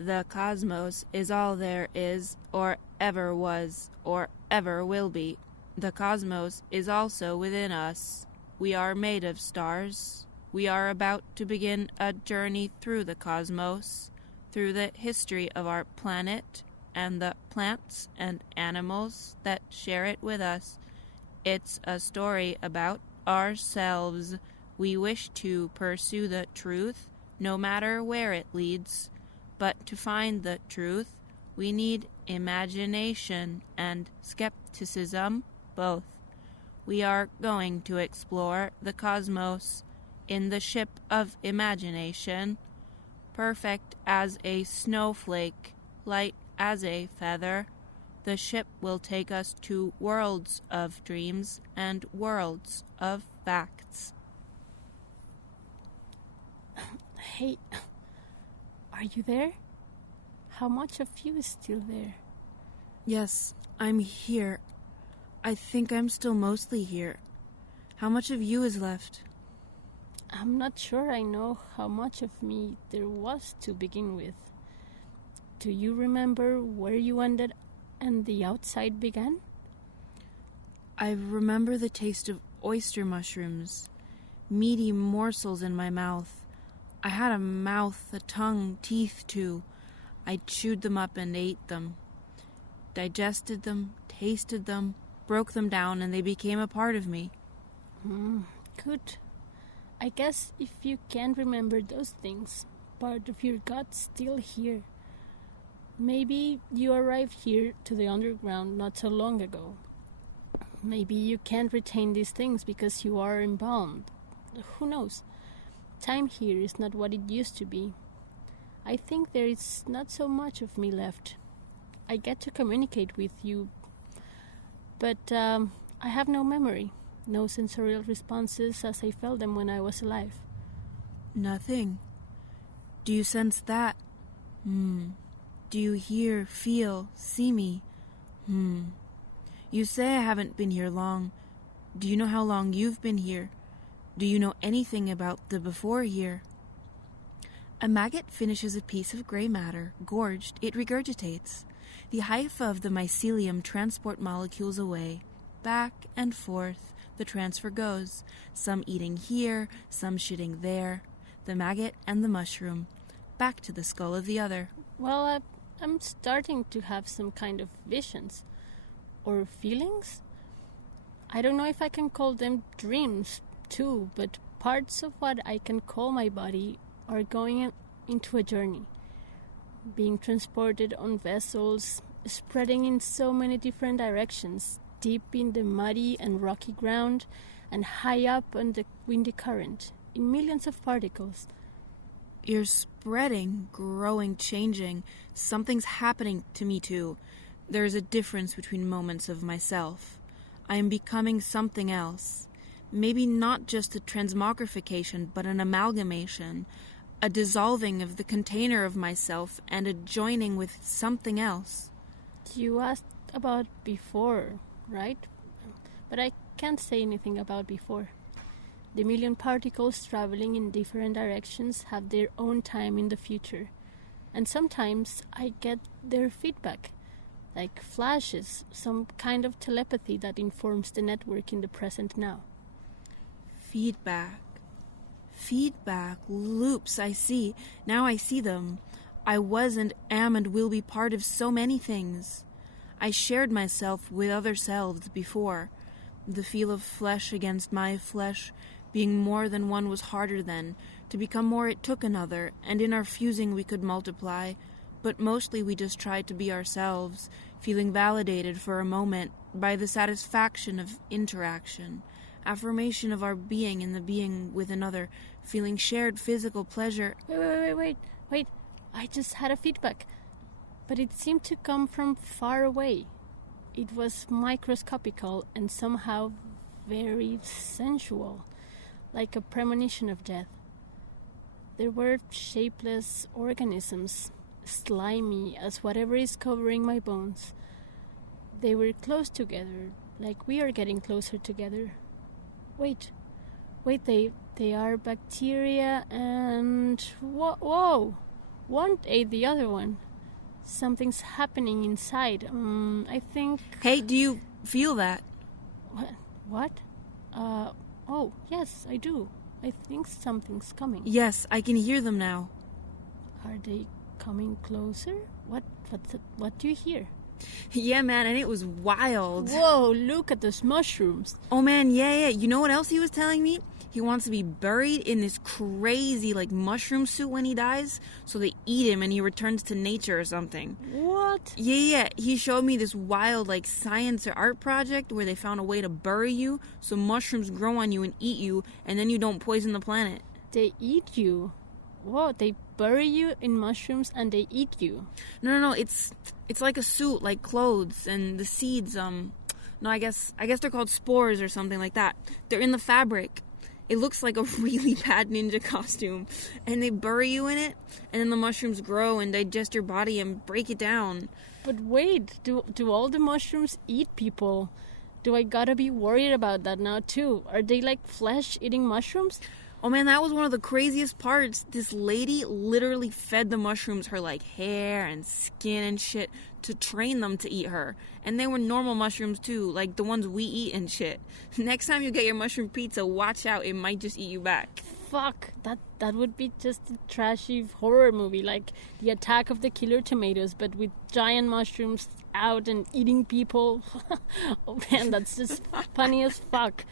The cosmos is all there is, or ever was, or ever will be. The cosmos is also within us. We are made of stars. We are about to begin a journey through the cosmos, through the history of our planet and the plants and animals that share it with us. It's a story about ourselves. We wish to pursue the truth, no matter where it leads. But to find the truth, we need imagination and skepticism, both. We are going to explore the cosmos in the ship of imagination, perfect as a snowflake, light as a feather. The ship will take us to worlds of dreams and worlds of facts. Hey, are you there? How much of you is still there? Yes, I'm here. I think I'm still mostly here. How much of you is left? I'm not sure I know how much of me there was to begin with. Do you remember where you ended and the outside began? I remember the taste of oyster mushrooms, meaty morsels in my mouth. I had a mouth, a tongue, teeth too. I chewed them up and ate them, digested them, tasted them, broke them down, and they became a part of me. Good. I guess if you can't remember those things, part of your gut's still here. Maybe you arrived here to the underground not so long ago. Maybe you can't retain these things because you are embalmed. Who knows? Time here is not what it used to be. I think there is not so much of me left. I get to communicate with you, but I have no memory, no sensorial responses as I felt them when I was alive. Nothing. Do you sense that? Do you hear, feel, see me? You say I haven't been here long. Do you know how long you've been here? Do you know anything about the before here? A maggot finishes a piece of gray matter. Gorged, it regurgitates. The hypha of the mycelium transport molecules away. Back and forth, the transfer goes. Some eating here, some shitting there. The maggot and the mushroom. Back to the skull of the other. Well, I'm starting to have some kind of visions. Or feelings? I don't know if I can call them dreams, too, but parts of what I can call my body are going into a journey, being transported on vessels, spreading in so many different directions, deep in the muddy and rocky ground, and high up on the windy current, in millions of particles. You're spreading, growing, changing. Something's happening to me too. There's a difference between moments of myself. I am becoming something else. Maybe not just a transmogrification, but an amalgamation, a dissolving of the container of myself and a joining with something else. You asked about before, right? But I can't say anything about before. The million particles traveling in different directions have their own time in the future. And sometimes I get their feedback, like flashes, some kind of telepathy that informs the network in the present now. Feedback, loops, I see. Now I see them. I was and am and will be part of so many things. I shared myself with other selves before. The feel of flesh against my flesh, being more than one was harder than. To become more it took another, and in our fusing we could multiply. But mostly we just tried to be ourselves, feeling validated for a moment by the satisfaction of interaction. Affirmation of our being in the being with another, feeling shared physical pleasure. Wait. I just had a feedback. But it seemed to come from far away. It was microscopical and somehow very sensual, like a premonition of death. There were shapeless organisms, slimy as whatever is covering my bones. They were close together, like we are getting closer together. Wait, they are bacteria and... Whoa! One ate the other one. Something's happening inside. I think... Hey, do you feel that? What? Oh, yes, I do. I think something's coming. Yes, I can hear them now. Are they coming closer? What do you hear? Yeah, man, and it was wild. Whoa, look at those mushrooms. Oh, man, yeah. You know what else he was telling me? He wants to be buried in this crazy, mushroom suit when he dies, so they eat him and he returns to nature or something. What? Yeah. He showed me this wild, science or art project where they found a way to bury you so mushrooms grow on you and eat you, and then you don't poison the planet. They eat you? Whoa, they bury you in mushrooms and they eat you? No, it's like a suit, like clothes, and the seeds, no, I guess they're called spores or something like that. They're in the fabric. It looks like a really bad ninja costume. And they bury you in it, and then the mushrooms grow and digest your body and break it down. But wait, do all the mushrooms eat people? Do I gotta be worried about that now too? Are they like flesh-eating mushrooms? Oh man, that was one of the craziest parts. This lady literally fed the mushrooms her hair and skin and shit to train them to eat her. And they were normal mushrooms too, like the ones we eat and shit. Next time you get your mushroom pizza, watch out, it might just eat you back. Fuck, that would be just a trashy horror movie, like The Attack of the Killer Tomatoes, but with giant mushrooms out and eating people. Oh man, that's just funny as fuck.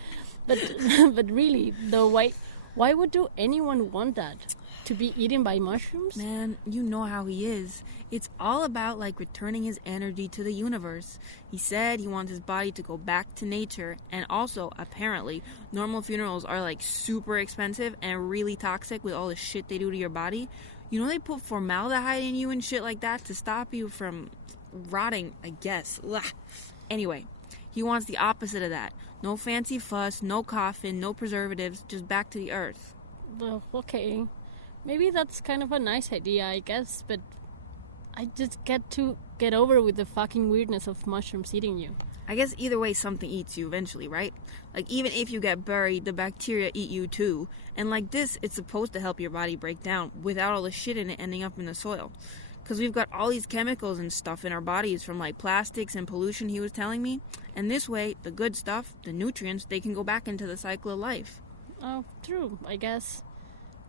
But really, though, why would anyone want that? To be eaten by mushrooms? Man, you know how he is. It's all about returning his energy to the universe. He said he wants his body to go back to nature, and also, apparently, normal funerals are super expensive and really toxic with all the shit they do to your body. You know they put formaldehyde in you and shit like that to stop you from rotting, I guess. Ugh. Anyway, he wants the opposite of that. No fancy fuss, no coffin, no preservatives, just back to the earth. Well, okay. Maybe that's kind of a nice idea, I guess, but I just get over with the fucking weirdness of mushrooms eating you. I guess either way something eats you eventually, right? Even if you get buried, the bacteria eat you too. And like this, it's supposed to help your body break down without all the shit in it ending up in the soil. Because we've got all these chemicals and stuff in our bodies from plastics and pollution, he was telling me. And this way, the good stuff, the nutrients, they can go back into the cycle of life. Oh, true, I guess.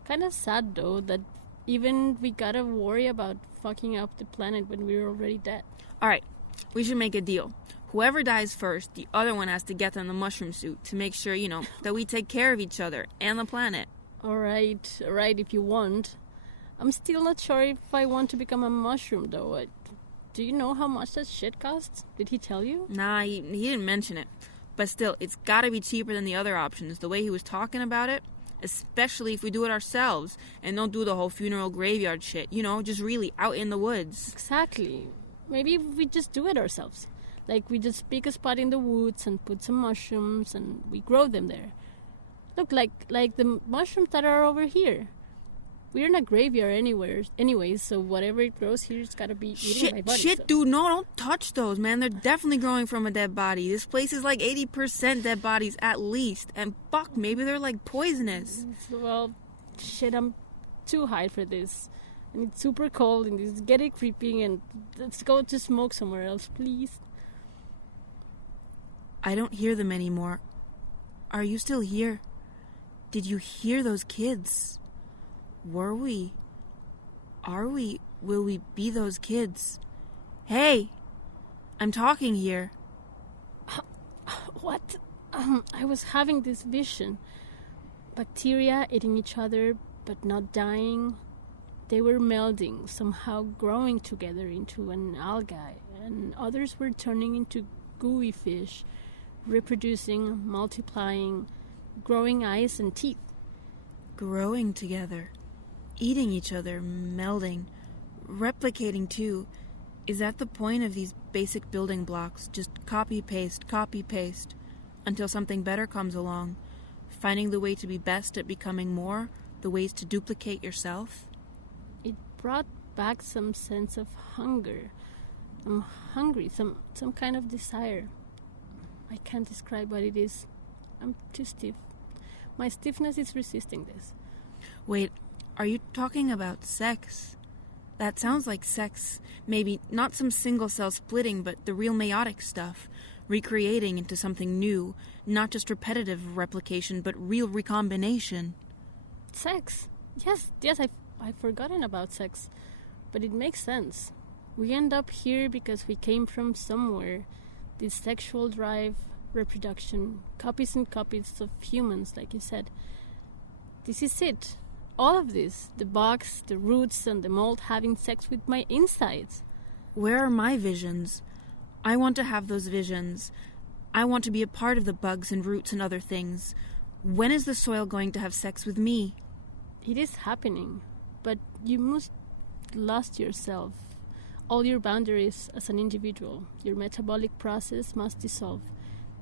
Kind of sad though that even we gotta worry about fucking up the planet when we're already dead. Alright, we should make a deal. Whoever dies first, the other one has to get them the mushroom suit to make sure, that we take care of each other and the planet. Alright, if you want. I'm still not sure if I want to become a mushroom though. Do you know how much that shit costs? Did he tell you? Nah, he didn't mention it. But still, it's gotta be cheaper than the other options, the way he was talking about it. Especially if we do it ourselves and don't do the whole funeral graveyard shit, just really out in the woods. Exactly. Maybe we just do it ourselves. We just pick a spot in the woods and put some mushrooms and we grow them there. Look, like the mushrooms that are over here. We're in a graveyard anyways, so whatever it grows here, it's gotta be eating my body. Shit, dude, no, don't touch those, man. They're definitely growing from a dead body. This place is 80% dead bodies at least. And fuck, maybe they're poisonous. Well, shit, I'm too high for this. And it's super cold and it's getting creepy and let's go to smoke somewhere else, please. I don't hear them anymore. Are you still here? Did you hear those kids? Were we? Are we? Will we be those kids? Hey! I'm talking here. What? I was having this vision. Bacteria eating each other, but not dying. They were melding, somehow growing together into an algae, and others were turning into gooey fish, reproducing, multiplying, growing eyes and teeth. Growing together. Eating each other, melding, replicating too. Is that the point of these basic building blocks? Just copy-paste, until something better comes along. Finding the way to be best at becoming more, the ways to duplicate yourself. It brought back some sense of hunger. I'm hungry, some kind of desire. I can't describe what it is. I'm too stiff. My stiffness is resisting this. Wait, are you talking about sex? That sounds like sex. Maybe not some single-cell splitting, but the real meiotic stuff. Recreating into something new. Not just repetitive replication, but real recombination. Sex? Yes, I've forgotten about sex. But it makes sense. We end up here because we came from somewhere. This sexual drive, reproduction, copies and copies of humans, like you said. This is it. All of this, the bugs, the roots, and the mold having sex with my insides. Where are my visions? I want to have those visions. I want to be a part of the bugs and roots and other things. When is the soil going to have sex with me? It is happening, but you must lost yourself. All your boundaries as an individual. Your metabolic process must dissolve,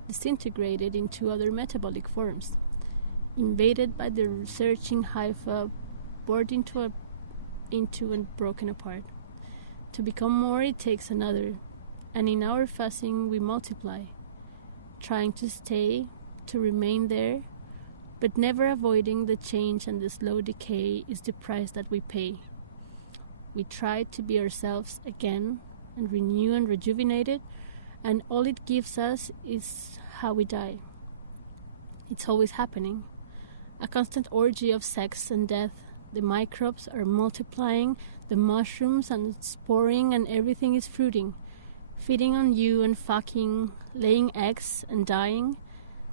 disintegrated into other metabolic forms. Invaded by the researching hypha, bored into and broken apart. To become more, it takes another, and in our fussing we multiply, trying to stay, to remain there, but never avoiding the change, and the slow decay is the price that we pay. We try to be ourselves again, and renew and rejuvenate it, and all it gives us is how we die. It's always happening. A constant orgy of sex and death. The microbes are multiplying, the mushrooms and sporing, and everything is fruiting, feeding on you and fucking, laying eggs and dying.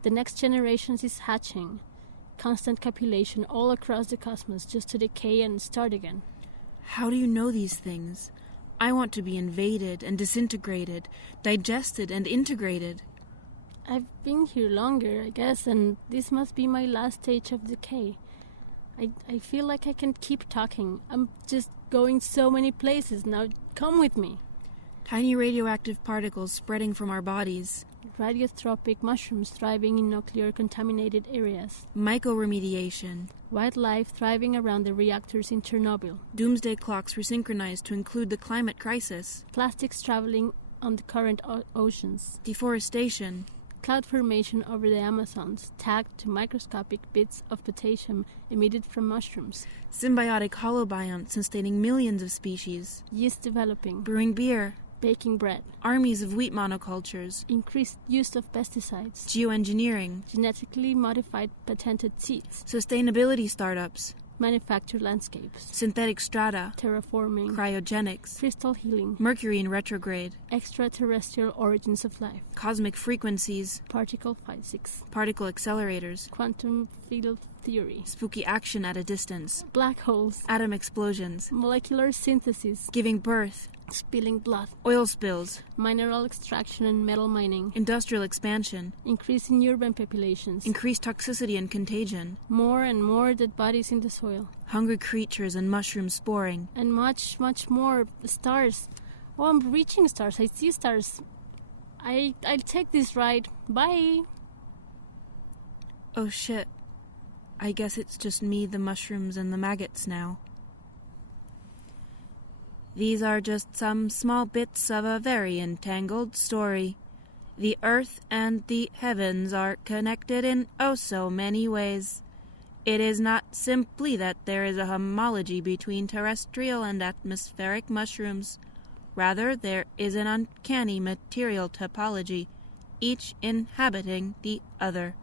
The next generation is hatching. Constant copulation all across the cosmos, just to decay and start again. How do you know these things? I want to be invaded and disintegrated, digested and integrated. I've been here longer, I guess, and this must be my last stage of decay. I feel like I can keep talking. I'm just going so many places now. Come with me. Tiny radioactive particles spreading from our bodies. Radiotropic mushrooms thriving in nuclear contaminated areas. Mycoremediation. Wildlife thriving around the reactors in Chernobyl. Doomsday clocks resynchronized to include the climate crisis. Plastics traveling on the current oceans. Deforestation. Cloud formation over the Amazons, tagged to microscopic bits of potassium emitted from mushrooms. Symbiotic holobionts sustaining millions of species. Yeast developing. Brewing beer. Baking bread. Armies of wheat monocultures. Increased use of pesticides. Geoengineering. Genetically modified patented seeds. Sustainability startups. Manufactured landscapes. Synthetic strata. Terraforming. Cryogenics. Crystal healing. Mercury in retrograde. Extraterrestrial origins of life. Cosmic frequencies. Particle physics. Particle accelerators. Quantum field theory. Spooky action at a distance. Black holes. Atom explosions. Molecular synthesis. Giving birth. Spilling blood. Oil spills. Mineral extraction and metal mining. Industrial expansion. Increase in urban populations. Increased toxicity and contagion. More and more dead bodies in the soil. Hungry creatures and mushroom sporing. And much, much more stars. Oh, I'm reaching stars. I see stars. I'll take this ride. Bye. Oh shit. I guess it's just me, the mushrooms, and the maggots now. These are just some small bits of a very entangled story. The earth and the heavens are connected in oh so many ways. It is not simply that there is a homology between terrestrial and atmospheric mushrooms. Rather, there is an uncanny material topology, each inhabiting the other.